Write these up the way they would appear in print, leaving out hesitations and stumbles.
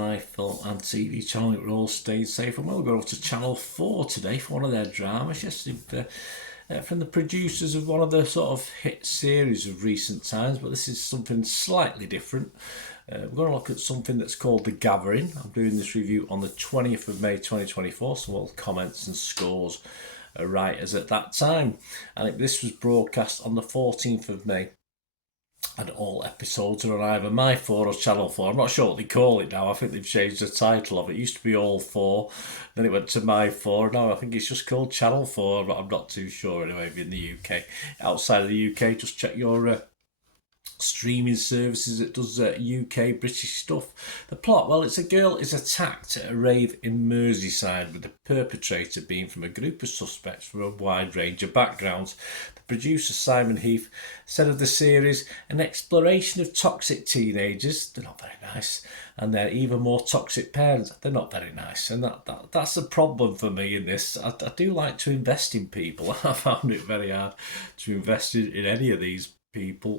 my film and TV channel. It will all stay safe. And we'll go over to Channel 4 today for one of their dramas. Yes, from the producers of one of the sort of hit series of recent times, but this is something slightly different. We're going to look at something that's called The Gathering. I'm doing this review on the 20th of May 2024, so all comments and scores are right as at that time. And this was broadcast on the 14th of May. And all episodes are on either My 4 or Channel 4. I'm not sure what they call it now. I think they've changed the title of it. It used to be All 4, then it went to My 4. Now I think it's just called Channel 4, but I'm not too sure anyway in the UK. Outside of the UK, just check your streaming services that does UK British stuff. The plot, well, it's a girl is attacked at a rave in Merseyside, with the perpetrator being from a group of suspects from a wide range of backgrounds. The producer Simon Heath said of the series, an exploration of toxic teenagers, they're not very nice, and their even more toxic parents, they're not very nice. And that's a problem for me in this. I do like to invest in people. I found it very hard to invest in any of these people,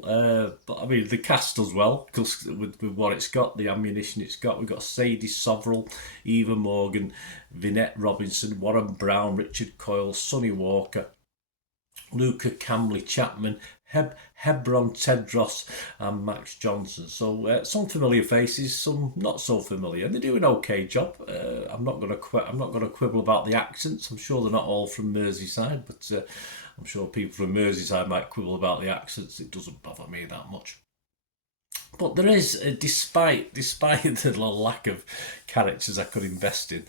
but I mean the cast does well because with what it's got, the ammunition it's got. We've got Sadie Soverell, Eva Morgan, Vinette Robinson, Warren Brown, Richard Coyle, Sonny Walker, Luca Camley Chapman, Hebron Tedros, and Max Johnson. So some familiar faces, some not so familiar. They do an okay job. I'm not going to quibble about the accents. I'm sure they're not all from Merseyside, but I'm sure people from Merseyside might quibble about the accents. It doesn't bother me that much. But there is, despite the lack of characters I could invest in,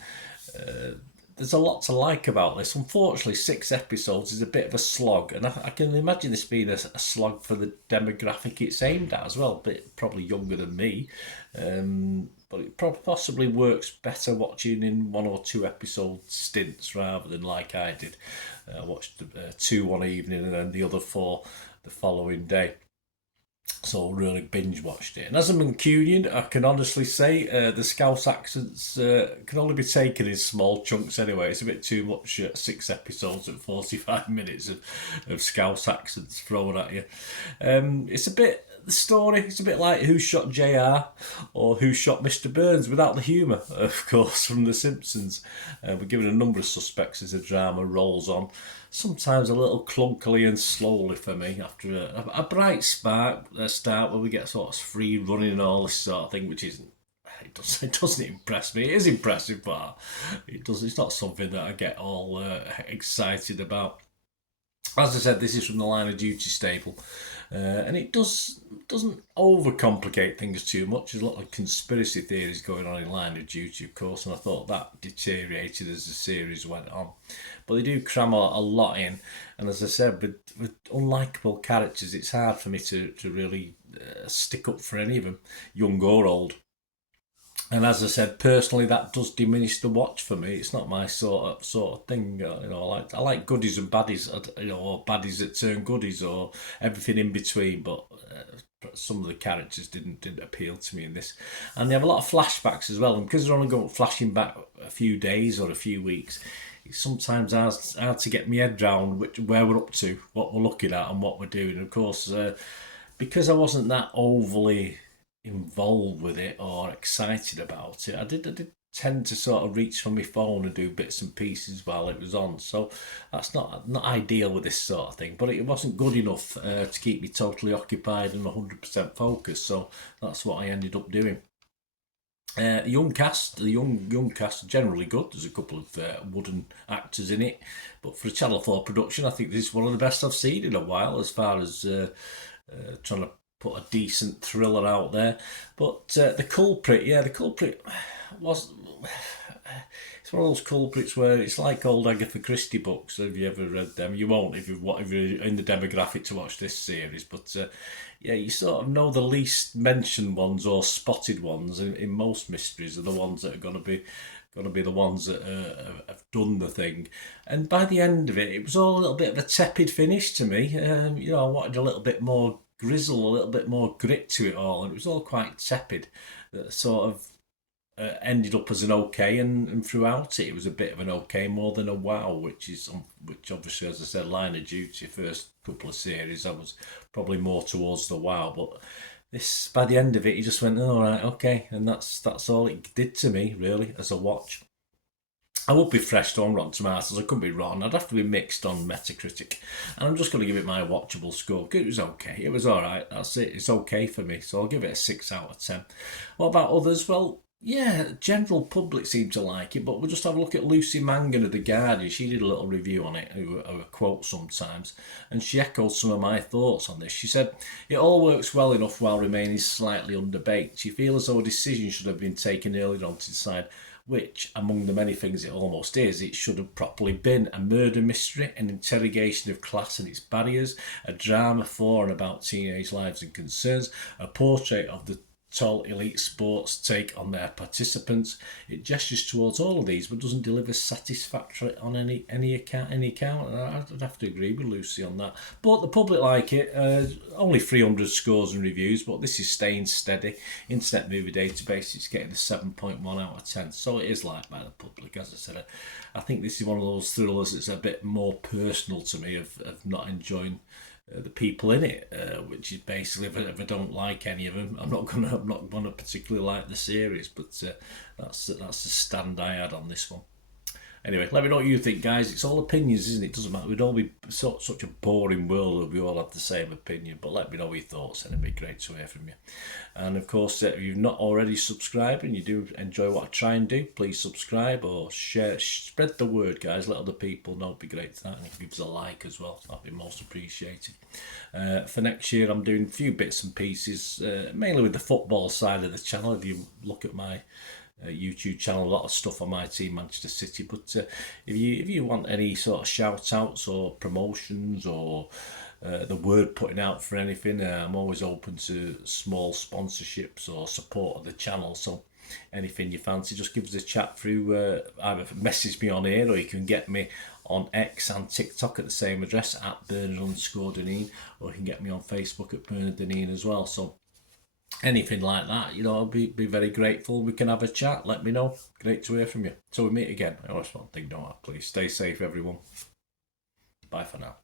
there's a lot to like about this. Unfortunately, 6 episodes is a bit of a slog, and I can imagine this being a slog for the demographic it's aimed at as well, but probably younger than me. But it possibly works better watching in 1 or 2 episode stints rather than like I did. I watched 2 one evening and then the other 4 the following day. So really binge watched it. And as a Mancunian, I can honestly say the Scouse accents can only be taken in small chunks anyway. It's a bit too much, 6 episodes and 45 minutes of Scouse accents thrown at you. It's a bit, the story, it's a bit like Who Shot JR or Who Shot Mr. Burns without the humour, of course, from The Simpsons. We're given a number of suspects as the drama rolls on. Sometimes a little clunkily and slowly for me after a bright start where we get sort of free running and all this sort of thing, which isn't, it doesn't impress me. It is impressive, but it's not something that I get all excited about. As I said, this is from the Line of Duty stable, and it doesn't overcomplicate things too much. There's a lot of conspiracy theories going on in Line of Duty, of course, and I thought that deteriorated as the series went on. But they do cram a lot in, and as I said, with unlikable characters, it's hard for me to really stick up for any of them, young or old. And as I said, personally, that does diminish the watch for me. It's not my sort of thing. I like goodies and baddies, or baddies that turn goodies, or everything in between. But some of the characters didn't appeal to me in this, and they have a lot of flashbacks as well. And because they're only going flashing back a few days or a few weeks, it's sometimes hard to get my head round where we're up to, what we're looking at, and what we're doing. And of course, because I wasn't that overly involved with it or excited about it, I did tend to sort of reach for my phone and do bits and pieces while it was on. So that's not ideal with this sort of thing, but it wasn't good enough to keep me totally occupied and 100% focused. So that's what I ended up doing. The young cast are generally good. There's a couple of wooden actors in it, but for a Channel 4 production, I think this is one of the best I've seen in a while as far as trying to put a decent thriller out there. But the culprit was, it's one of those culprits where it's like old Agatha Christie books. Have you ever read them? You won't if you're in the demographic to watch this series, but you sort of know the least mentioned ones or spotted ones in most mysteries are the ones that are going to be the ones that have done the thing. And by the end of it was all a little bit of a tepid finish to me. I wanted a little bit more grizzle, a little bit more grit to it all, and it was all quite tepid. That sort of ended up as an okay, and throughout it was a bit of an okay more than a wow, which obviously, as I said, Line of Duty, first couple of series, I was probably more towards the wow, but this, by the end of it, he just went, all right, okay, and that's all it did to me really as a watch. I would be fresh on Rotten Tomatoes. I couldn't be wrong. I'd have to be mixed on Metacritic, and I'm just going to give it my watchable score. It was okay. It was all right. That's it. It's okay for me. So I'll give it a 6 out of 10. What about others? Well, yeah, general public seem to like it, but we'll just have a look at Lucy Mangan of The Guardian. She did a little review on it, a quote sometimes, and she echoed some of my thoughts on this. She said, it all works well enough while remaining slightly underbaked. She feels as though a decision should have been taken earlier on to decide which, among the many things it almost is, it should have properly been a murder mystery, an interrogation of class and its barriers, a drama for and about teenage lives and concerns, a portrait of the tall elite sports take on their participants. It gestures towards all of these, but doesn't deliver satisfactorily on any account. I'd have to agree with Lucy on that. But the public like it. Only 300 scores and reviews, but this is staying steady. Internet Movie Database, it's getting a 7.1 out of 10. So it is liked by the public. As I said, I think this is one of those thrillers that's a bit more personal to me of not enjoying the people in it, which is basically if I don't like any of them, I'm not gonna particularly like the series. But that's the stand I had on this one. Anyway, let me know what you think, guys. It's all opinions, isn't it? It doesn't matter. We'd all be such a boring world if we all had the same opinion. But let me know your thoughts, and it'd be great to hear from you. And of course, if you've not already subscribed and you do enjoy what I try and do, please subscribe or share, spread the word, guys. Let other people know. It'd be great to that, and give us a like as well. That'd be most appreciated. For next year, I'm doing a few bits and pieces, mainly with the football side of the channel. If you look at my YouTube channel, a lot of stuff on my team, Manchester City. But if you want any sort of shout outs or promotions or the word putting out for anything, I'm always open to small sponsorships or support of the channel. So anything you fancy, just give us a chat through, either message me on here, or you can get me on X and TikTok at the same address at Bernard_Deneen, or you can get me on Facebook at Bernard Deneen as well. So anything like that, I'll be very grateful. We can have a chat. Let me know. Great to hear from you. Till we meet again. I always want to think, don't I? Please stay safe, everyone. Bye for now.